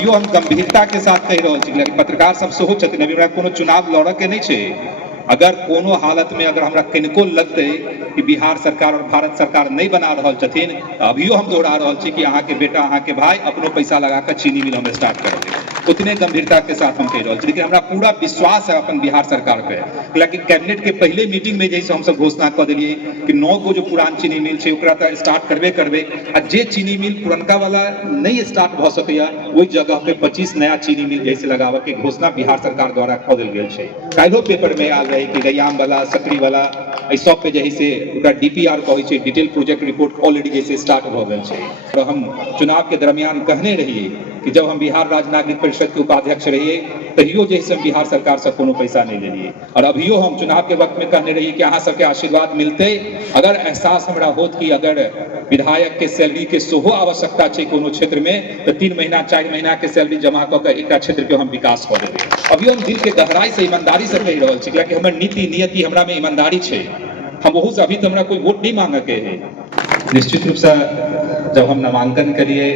अभियो हम गंभीरता के साथ कह रहल छी कि पत्रकार सब सेहो छथिन, अभी हमरा कोनो चुनाव लड़ऽ के नहीं छै। अगर कोनो हालत में अगर हमरा किनको लगते कि बिहार सरकार और भारत सरकार नहीं बना रहल छथिन तो अभियो हम दोहरा रहल छी कि अहाँ के बेटा अहाँ के भाई अपनो पैसा लगा कर चीनी मिल हम स्टार्ट कर देंगे। उतने गंभीरता के साथ हम कह रहल छी, लेकिन हमरा पूरा विश्वास है अपन बिहार सरकार पे। लेकिन कैबिनेट के पहले मीटिंग में जैसे हम सब घोषणा कर दिलिए कि 9 गो जो पुरान चीनी मिल है ओकरा तो स्टार्ट करबे आ जे चीनी मिल पुरनका वाला नहीं स्टार्ट भ सकैया ओहि जगह पे 25 नया चीनी मिल जैसे लगावे के घोषणा बिहार सरकार द्वारा कऽ देल गेल छै। काल्हियो पेपर में आयल रहे कि रैयाम वाला सकरी वाला एहि सब पे जैसे ओकरा डीपीआर कहै छै, डिटेल प्रोजेक्ट रिपोर्ट ऑलरेडी जैसे स्टार्ट भ गेल छै। और हम चुनाव के दरमियान कहने रहिए कि जब हम बिहार राज्य नागरिक परिषद के उपाध्यक्ष रहिए तहियो जैसे हम बिहार सरकार से कोनो पैसा नहीं लेलिए। और अभियो हम चुनाव के वक्त में कहने रहिए कि अहाँ सबके आशीर्वाद मिलते अगर एहसास हमरा होत कि अगर विधायक के सैलरी के सेहो आवश्यकता छै कोनो क्षेत्र में तो 3 महीना 4 महीना के सैलरी जमा कऽ के एकटा क्षेत्र के हम विकास कऽ देबै। अभियो हम दिल के गहराई से ईमानदारी से कहि रहल छी कि हमर नीति नियति हमरा में ईमानदारी छै। हम बहुत से अभी तो हमरा कोई वोट नहीं मांगे के है। निश्चित रूप से जब हम नामांकन करिए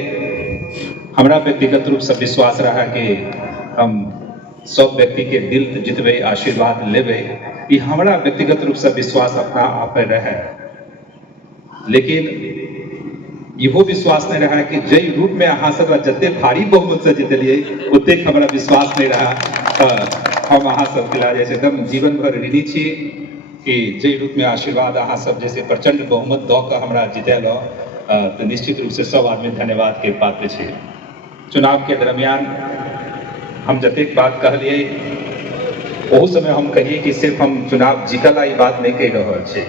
हमरा व्यक्तिगत रूप से विश्वास रहा कि हम सब व्यक्ति के दिल जितबे आशीर्वाद लेबे, ये हमारा व्यक्तिगत रूप से विश्वास अपना आप पे रहे। लेकिन इहो विश्वास नहीं रहा कि जय रूप में अहाँ सब जते भारी बहुमत से जितलिए ओते हमारा विश्वास नहीं रहा। हम अहाँ सब के लिए जैसे एकदम जीवन भर ऋणी छी कि जय रूप में आशीर्वाद अहाँ सब जैसे प्रचंड बहुमत दऽ कऽ हमरा जितेल तो निश्चित रूप से सब आदमी धन्यवाद के पात्र छी। चुनाव के दरमियान हम जतेक बात कहलिए ओहो समय हम कहिए कि सिर्फ हम चुनाव जीतला ई बात नहीं कह रहा है।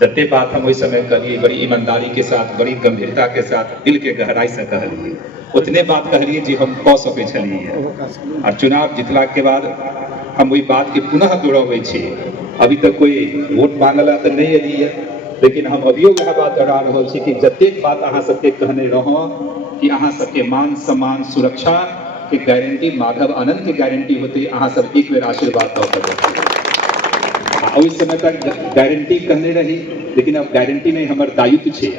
जते बात हम उस समय कहलिए बड़ी ईमानदारी के साथ बड़ी गंभीरता के साथ दिल के गहराई से कहलिए, उतने बात कहलिए जी हम कह सके छलिए। और चुनाव जीतला के बाद हम वही बात के पुनः दोहराबै छी। अभी तक कोई वोट मांगला तो नहीं एली है, लेकिन हम अभियो वह बात दोहरा रहल छी कि जतेक बात अहाँ सबके कहने रहौं कि अहाँ सबके मान सम्मान सुरक्षा के गारंटी माधव आनंद के गारंटी होती अहाँ सब एक बेर आशीर्वाद दऽ सकते। उस समय तक गारंटी कहने रही, लेकिन अब गारंटी नहीं हमर दायित्व छे।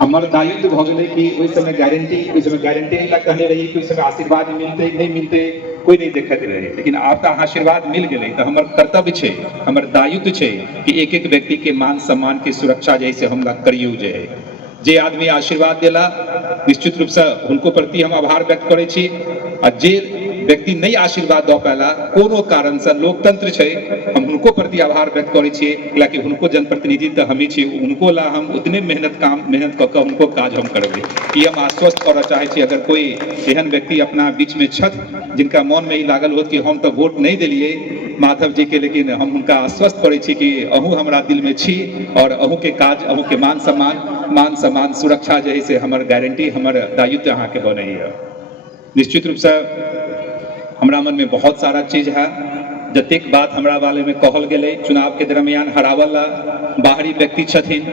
हमर दायित्व भ गेलै कि उस समय गारंटी ला कहने रही कि उस समय आशीर्वाद मिलते नहीं मिलते कोई नहीं देखत रहे, लेकिन आप तो आशीर्वाद मिल गए तो हमर कर्तव्य छे हमर दायित्व छे कि एक एक व्यक्ति के मान सम्मान की सुरक्षा जैसे हम करियो जे आदमी आशीर्वाद देला निश्चित रूप से उनको प्रति हम आभार व्यक्त करे छी। और जे व्यक्ति नहीं आशीर्वाद दऽ पाला कोनो कारण से लोकतंत्र छै हम उनको प्रति आभार व्यक्त करे छिए, लेकि उनको जनप्रतिनिधि तो हमी छी उनको ला हम उतने मेहनत कऽ के उनको काज हम करबे। कि हम आश्वस्त करना चाहे छी अगर कोई एहन व्यक्ति अपना बीच में छथ जिनका मन में ही लागल होत कि हम तो वोट नहीं दिलिए माधव जी के, लेकिन हम उनका आश्वस्त करे छी कि अहूँ हमरा दिल में छी और अहूँ के काज अहूँ के मान सम्मान सुरक्षा जैसे हमर गारंटी हमर दायित्व अहाँ के बने है। निश्चित रूप से हमरा मन में बहुत सारा चीज है। जतेक बात हमरा बारे में कहल गेलै चुनाव के दरमियान हरावला बाहरी व्यक्ति छथिन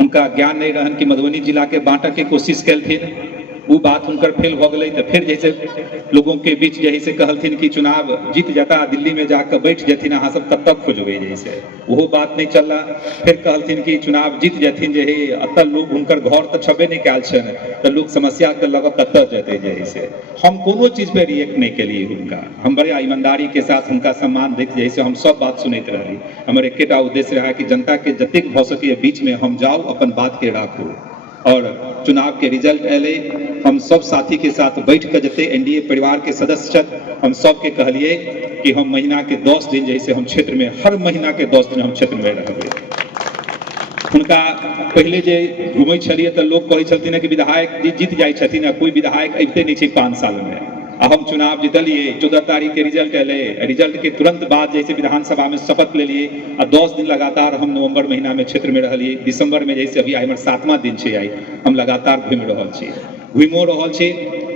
उनका ज्ञान नहीं रहन कि मधुबनी जिला के बांटे के कोशिश कलथिन वो बात उनकर फेल हो गई। तो फिर जैसे लोगों के बीच जैसे कहलथिन कि चुनाव जीत जाता दिल्ली में जाकर बैठ जथिन अहाँ सब तब तक खोजबे जैसे वो बात नहीं चलला। फिर कहलथिन कि चुनाव जीत जथिन जे हे अत लोग उनकर घर तो छबे नहीं कैल छन तो लोग समस्या के लग कत जते जैसे हम कोनो चीज पे रिएक्ट नहीं केलिए उनका। हम बड़े ईमानदारी के साथ उनका सम्मान देते जैसे हम सब बात सुनते रही। हमारे एकेटा उद्देश्य रहा कि जनता के जतेक भ सके बीच में हम जाओ अपन बात के राखू। और चुनाव के रिजल्ट एले हम सब साथी के साथ बैठ कर जते एनडीए परिवार के सदस्य हम सब के कहलिए कि हम महीना के 10 दिन जैसे हम क्षेत्र में हर महीना के 10 दिन हम क्षेत्र में रहबे। उनका पहले जे घूमे छलिए तो लोग कहे छलथिन कि विधायक जी जीत जाय छथिन कोई विधायक अबते नहीं छै 5 साल में। हम चुनाव जीतलिए 14 तारीख के रिजल्ट एले, रिजल्ट के तुरंत बाद जैसे विधानसभा में शपथ ले लिए और 10 दिन लगातार हम नवंबर महीना में क्षेत्र में रहलिए। दिसंबर में जैसे अभी हमर 7वां दिन छै आई हम लगातार घूम रहल छी घूमो रहल छी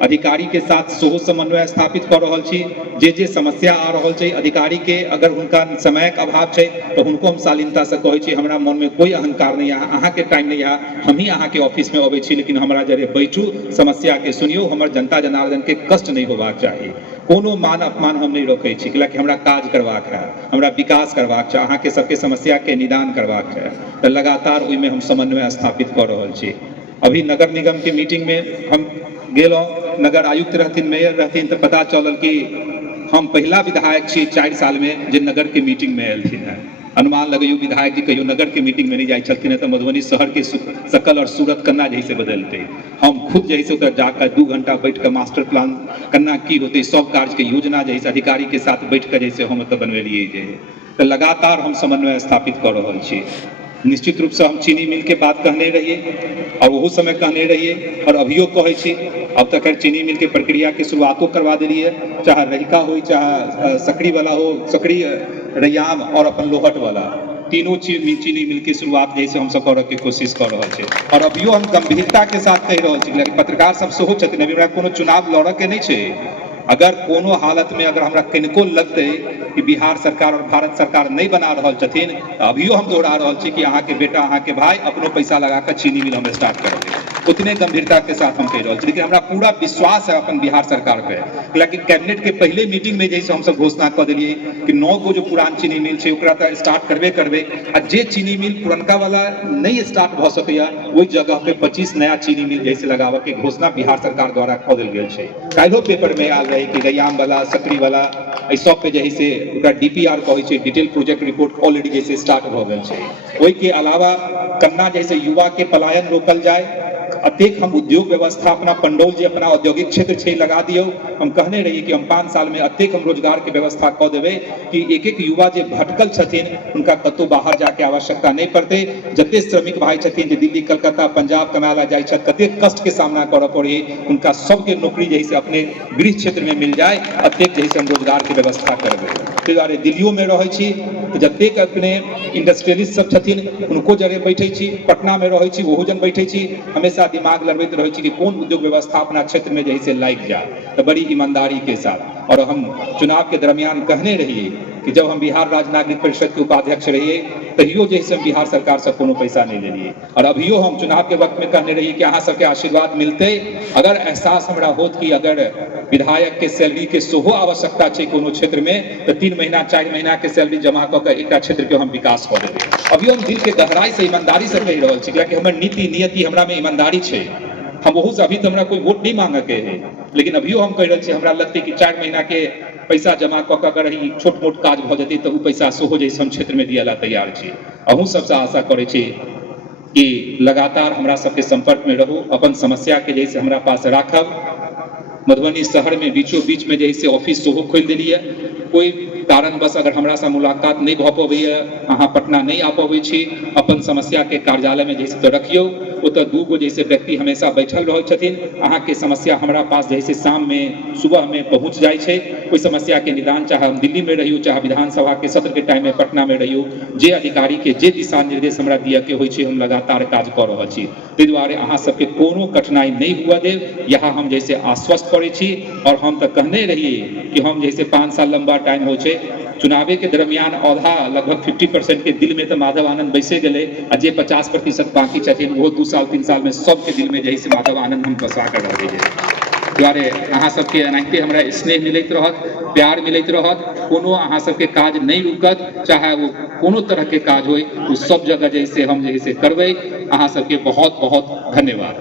अधिकारी के साथ सेहो समन्वय स्थापित कर रहल छी। जे समस्या आ रहल छै अधिकारी के अगर उनका समय के अभाव छै तो उनको हम शालीनता से कहे छी हमरा मन में कोई अहंकार नहीं है अहाँ के टाइम नहीं है हम ही अहाँ के ऑफिस में अबै छी लेकिन हमरा जरे बैठू समस्या के सुनियो हमर जनता जनार्दन के कष्ट नहीं होबाक चाहिए। कोनो मान अपमान हम नहीं रोके छी कि हमरा काज करबाक है हमरा विकास करबाक छै अहाँ के सबके समस्या के निदान करबाक है तो लगातार ओहि में हम समन्वय स्थापित कर रहल छी। अभी नगर निगम के मीटिंग में हम गेलों, नगर आयुक्त रहथिन, मेयर रहथिन, तो पता चलल कि हम पहला विधायक छी 4 साल में जे नगर के मीटिंग में एलथिन है। अनुमान लगैयो विधायक जी कहियो नगर के मीटिंग में नहीं जाए छलथिन तो मधुबनी शहर के शकल और सूरत कन्ना जैसे बदलते। हम खुद जैसे उधर जाकर 2 घंटा बैठ कर मास्टर प्लान कन्ना की होते सब कार्य के योजना जैसे अधिकारी के साथ बैठ कर जैसे हम बनवेलिए जे तो लगातार हम समन्वय स्थापित कर रहे छी। निश्चित रूप से हम चीनी मिल के बात कहने रहिए और वही समय कहने रहिए और अभियो कहे छी। अब तक चीनी मिल के प्रक्रिया की शुरुआतो करवा दिली है, चाहे रहिका हो चाहे सकड़ी वाला हो, सकड़ी रैयाम और अपन लोहट वाला तीनों चीनी मिल के शुरुआत जैसे हम सब करे के कोशिश कर रहे छे। और अभियो हम गंभीरता के साथ कह रहे छी, पत्रकार सब सेहो छथिन, अभी हमरा कोनो चुनाव लड़े के नहीं छे। अगर कोनो हालत में अगर हमरा किनको लगते कि बिहार सरकार और भारत सरकार नहीं बना रहल छथिन, अभियो हम दोहरा रहल छी कि अहाँ के बेटा अहाँ के भाई अपनो पैसा लगा कर चीनी मिल हम स्टार्ट कर देंगे। उतने गंभीरता के साथ हम कह रहे हैं, लेकिन हमरा पूरा विश्वास है अपन बिहार सरकार पे। लेकिन कैबिनेट के पहले मीटिंग में जैसे हम सब घोषणा कर दिलिए कि 9 गो जो पुरान चीनी मिल है ओकरा तो स्टार्ट करबे करबे, आ जे चीनी मिल पुरनका वाला नहीं स्टार्ट भ सकैया वही जगह पे 25 नया चीनी मिल जैसे लगावे के घोषणा बिहार सरकार द्वारा कऽ देल गेल छै। काल्हियो पेपर में आयल रहे कि रैयाम वाला, सकड़ी वाला एहि सब पे जैसे ओकरा डीपीआर कहै छै, डिटेल प्रोजेक्ट रिपोर्ट ऑलरेडी जैसे स्टार्ट भ गेल छै। ओहि के अलावा कन्ना जैसे युवा के पलायन रोकल जाए, अतेक हम उद्योग व्यवस्था अपना पंडौल जे अपना औद्योगिक क्षेत्र छै लगा दियो। हम कहने रहिए कि हम 5 साल में अतेक हम रोजगार के व्यवस्था कऽ देबै कि एक एक युवा जे भटकल छथिन उनका कतौ बाहर जाके आवश्यकता नहीं पड़ते। जते श्रमिक भाई छथिन जे दिल्ली कलकत्ता पंजाब कमाला जाय छथि, कते कष्ट के सामना करऽ पड़े, उनका सबके नौकरी जैसे अपने गृह क्षेत्र में मिल जाए, अतेक जैसे हम रोजगार के व्यवस्था करबै। ताहि दुआरे दिल्लियो में रहै छी तो जतेक अपने इंडस्ट्रियलिस्ट सब छथिन उनको जरे बैठे छी, पटना में रहै छी ओहो जन बैठे छी, हमेशा दिमाग लड़बैत रहै छी कि कोन उद्योग व्यवस्था अपना क्षेत्र में जैसे लाग जाए, तो बड़ी ईमानदारी के साथ। और हम चुनाव के दरमियान कहने रहिए कि जब हम बिहार राज्य नागरिक परिषद के उपाध्यक्ष रहिए तहियो जैसे हम बिहार सरकार से कोनो पैसा नहीं लेलिए। और अभियो हम चुनाव के वक्त में कहने रहिए कि अहाँ सबके आशीर्वाद मिलते, अगर एहसास हमरा होत कि अगर विधायक के सैलरी के सेहो आवश्यकता छै कोनो क्षेत्र में तो 3 महीना 4 महीना के सैलरी जमा कऽ के एकटा क्षेत्र के हम विकास कऽ देबै। अभियो हम दिल के गहराई से ईमानदारी से कहि रहल छी कि हमर नीति नियति हमरा में ईमानदारी छै। हम बहुत से अभी तो हमरा कोई वोट नहीं मांगे के है, लेकिन अभियो हम कह रहे छी हमरा लगते कि 4 महीना के पैसा जमा कऽ के अगर ई छोट मोट काज भऽ जेतै तो उ पैसा सेहो जैसे हम क्षेत्र में दिया ला तैयार छी। अहूँ सबसे आशा करे छी कि लगातार हमरा सबके संपर्क में रहू, अपन समस्या के जैसे हमरा पास राखब। मधुबनी शहर में बीचों बीच में जैसे ऑफिस सेहो खोल दिलिए, कोई कारणवश अगर हमरा से मुलाकात नहीं भऽ पबैया, अहाँ पटना नहीं आ पबै छी, अपन समस्या के कार्यालय में जैसे तो रखियो, ओतऽ 2 गो जैसे व्यक्ति हमेशा बैठल रहै छथिन। अहाँ के समस्या हमरा पास जैसे शाम में सुबह में पहुँच जाए छै। कोई समस्या के निदान चाहे हम दिल्ली में रहियो चाहे विधानसभा के सत्र के टाइम में पटना में रहियो, जे अधिकारी के जे दिशा निर्देश हमरा दिया के होइ छै हम लगातार काज कऽ रहल छी। ताहि दुआरे अहाँ सबके कोनो कठिनाई नहीं हुआ देव, यहाँ हम जैसे आश्वस्त करै छी। और हम तो कहने रहिए कि हम जैसे 5 साल लंबा टाइम हो छै, चुनावे के दरमियान औधा लगभग 50% के दिल में तो माधव आनंद बैसे गए, आ जे 50% बाकी छथिन वो 2 साल 3 साल में सबके दिल में जैसे माधव आनंद हम बसा कर रह गए। दुआरे अहाँ सबके एनाहिते हमरा स्नेह मिलैत रहत, प्यार मिलैत रहत, कोनो अहाँ सबके काज नहीं रुकत, चाहे वो कोनो तरह के काज होय वो सब जगह जैसे हम जैसे करबै। अहाँ सबके बहुत बहुत धन्यवाद।